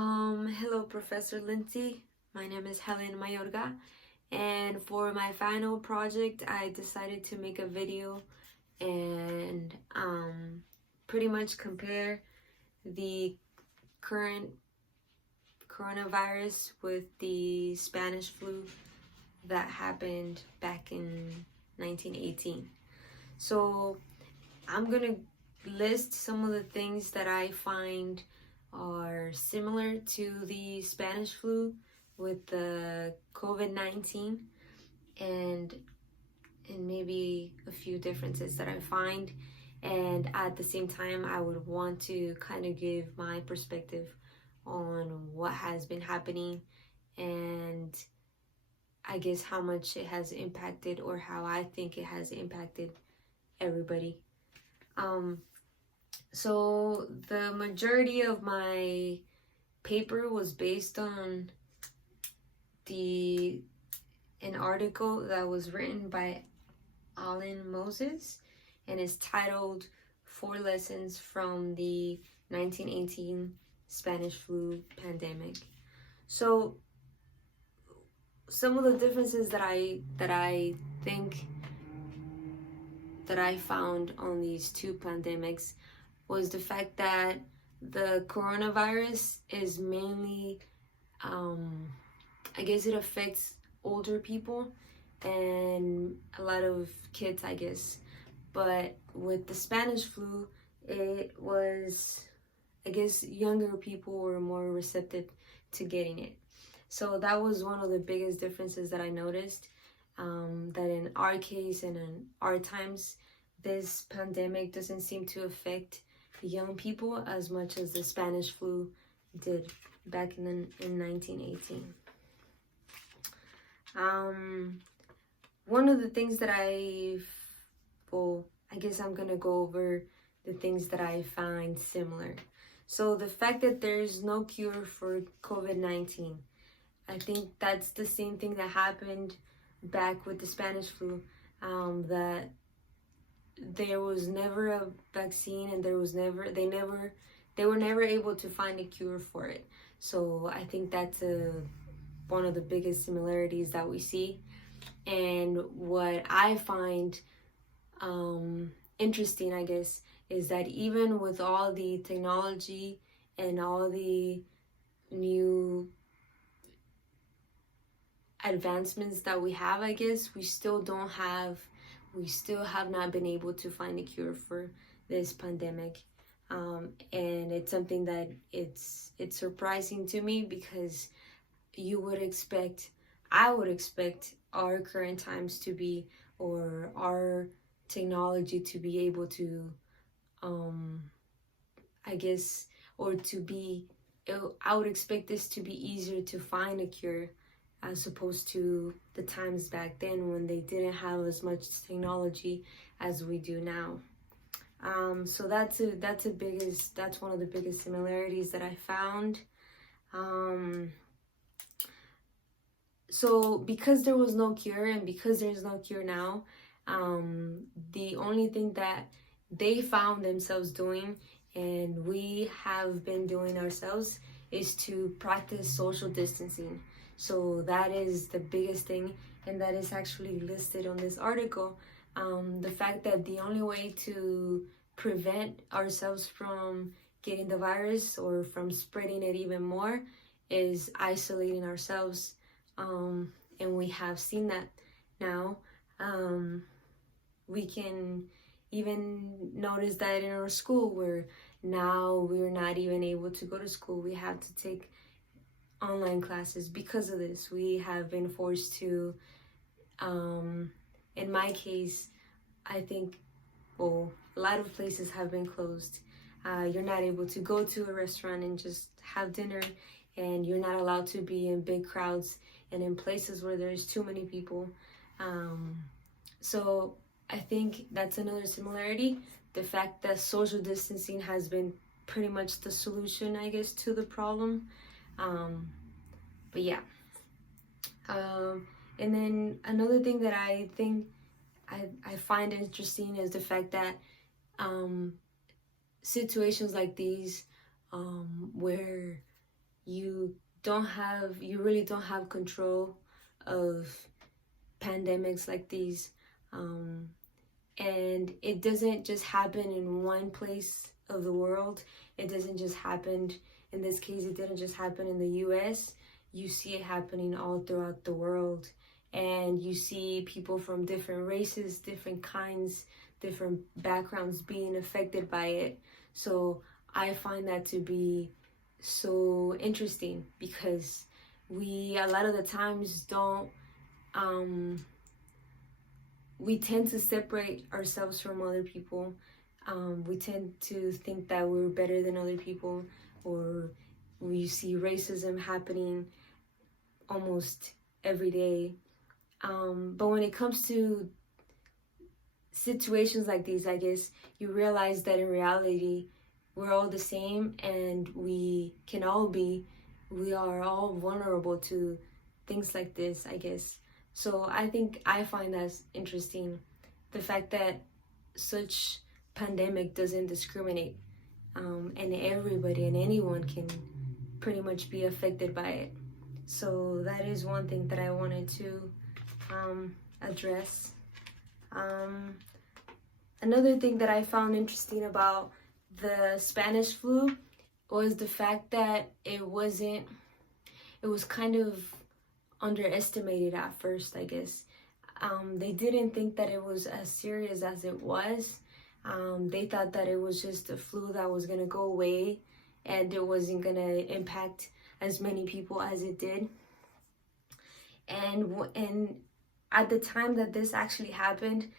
Hello, Professor Lindsay. My name is Helen Mayorga, and for my final project, I decided to make a video and pretty much compare the current coronavirus with the Spanish flu that happened back in 1918. So I'm gonna list some of the things that I find are similar to the Spanish flu with the COVID-19 and maybe a few differences that I find. And at the same time, I would want to kind of give my perspective on what has been happening and I guess how much it has impacted or how I think it has impacted everybody. So the majority of my paper was based on an article that was written by Alan Moses, and it's titled 4 Lessons from the 1918 Spanish Flu Pandemic. So some of the differences that I think that I found on these two pandemics was the fact that the coronavirus is mainly, I guess it affects older people and a lot of kids, I guess. But with the Spanish flu, it was, I guess, younger people were more receptive to getting it. So that was one of the biggest differences that I noticed, that in our case and in our times, this pandemic doesn't seem to affect young people as much as the Spanish flu did back in 1918. One of the things that I guess I'm gonna go over the things that I find similar. So the fact that there's no cure for COVID-19, I think that's the same thing that happened back with the Spanish flu, that there was never a vaccine and they were never able to find a cure for it. So I think that's one of the biggest similarities that we see. And what I find interesting, I guess, is that even with all the technology and all the new advancements that we have, I guess, we still have not been able to find a cure for this pandemic. And it's something that it's surprising to me, because I would expect our current times to be, or our technology to be able to, I guess, or to be, I would expect this to be easier to find a cure as opposed to the times back then when they didn't have as much technology as we do now. So that's one of the biggest similarities that I found. So because there was no cure and because there's no cure now, the only thing that they found themselves doing, and we have been doing ourselves, is to practice social distancing. So that is the biggest thing, and that is actually listed on this article. The fact that the only way to prevent ourselves from getting the virus or from spreading it even more is isolating ourselves. And we have seen that now. We can even notice that in our school, where now we're not even able to go to school. We have to take online classes because of this. We have been forced to, in my case, I think, a lot of places have been closed. You're not able to go to a restaurant and just have dinner, and you're not allowed to be in big crowds and in places where there's too many people. So I think that's another similarity. The fact that social distancing has been pretty much the solution, I guess, to the problem. But yeah. And then another thing that I think I find interesting is the fact that situations like these, where you really don't have control of pandemics like these. And it doesn't just happen in one place of the world. It doesn't just happen, in this case, it didn't just happen in the US. You see it happening all throughout the world. And you see people from different races, different kinds, different backgrounds being affected by it. So I find that to be so interesting, because we a lot of the times don't we tend to separate ourselves from other people. We tend to think that we're better than other people, or we see racism happening almost every day. But when it comes to situations like these, I guess you realize that in reality, we're all the same, and we are all vulnerable to things like this, I guess. So I find that interesting, the fact that such pandemic doesn't discriminate, and everybody and anyone can pretty much be affected by it. So that is one thing that I wanted to address. Another thing that I found interesting about the Spanish flu was the fact that it was kind of underestimated at first, I guess. They didn't think that it was as serious as it was. They thought that it was just a flu that was going to go away, and it wasn't going to impact as many people as it did. And at the time that this actually happened,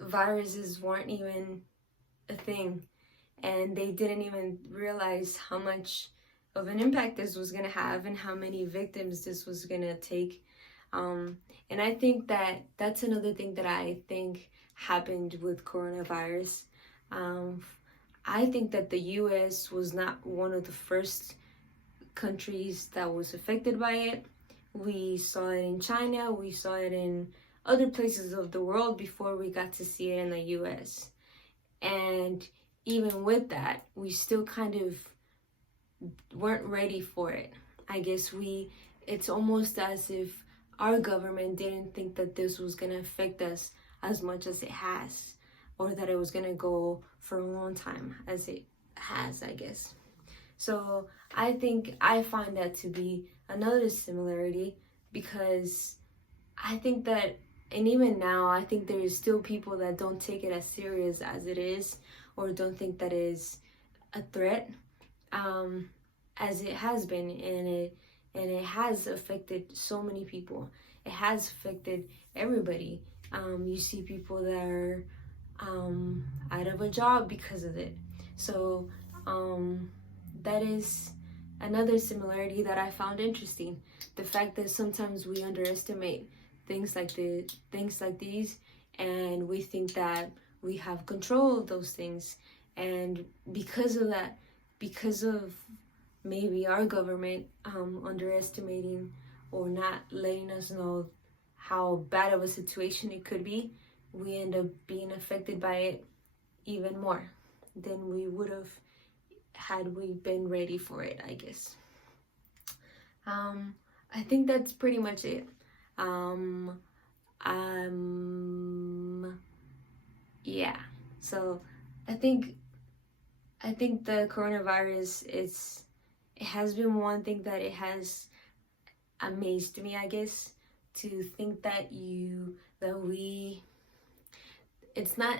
viruses weren't even a thing, and they didn't even realize how much of an impact this was going to have and how many victims this was going to take. And I think that that's another thing that I think happened with coronavirus. I think that the US was not one of the first countries that was affected by it. We saw it in China, we saw it in other places of the world before we got to see it in the US. And even with that, we still kind of weren't ready for it. I guess it's almost as if our government didn't think that this was going to affect us as much as it has, or that it was going to go for a long time as it has, I guess. So I find that to be another similarity, because I think that, and even now, I think there is still people that don't take it as serious as it is, or don't think that it is a threat, as it has been, and it has affected so many people. It has affected everybody. You see people that are out of a job because of it. So that is another similarity that I found interesting. The fact that sometimes we underestimate things like these, and we think that we have control of those things. And because of that, because of maybe our government underestimating or not letting us know how bad of a situation it could be, we end up being affected by it even more than we would have had we been ready for it, I guess. I think that's pretty much it. Yeah. So I think the coronavirus it has been one thing that it has amazed me, I guess, to think that it's not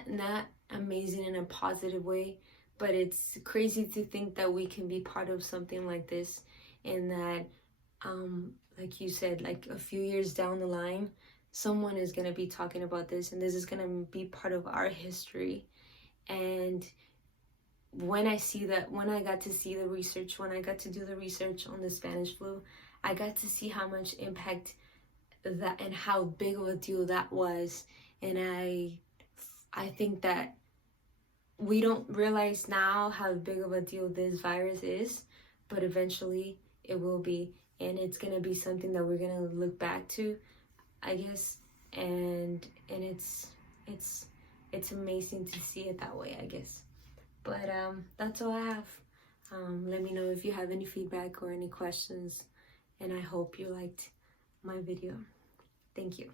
amazing in a positive way, but it's crazy to think that we can be part of something like this, and that like you said, like a few years down the line, someone is going to be talking about this, and this is going to be part of our history. And when I got to see the research, when I got to do the research on the Spanish flu, I got to see how much impact that and how big of a deal that was. And I think that we don't realize now how big of a deal this virus is, but eventually it will be, and it's gonna be something that we're gonna look back to, I guess, and it's amazing to see it that way, I guess. But that's all I have. Let me know if you have any feedback or any questions, and I hope you liked my video. Thank you.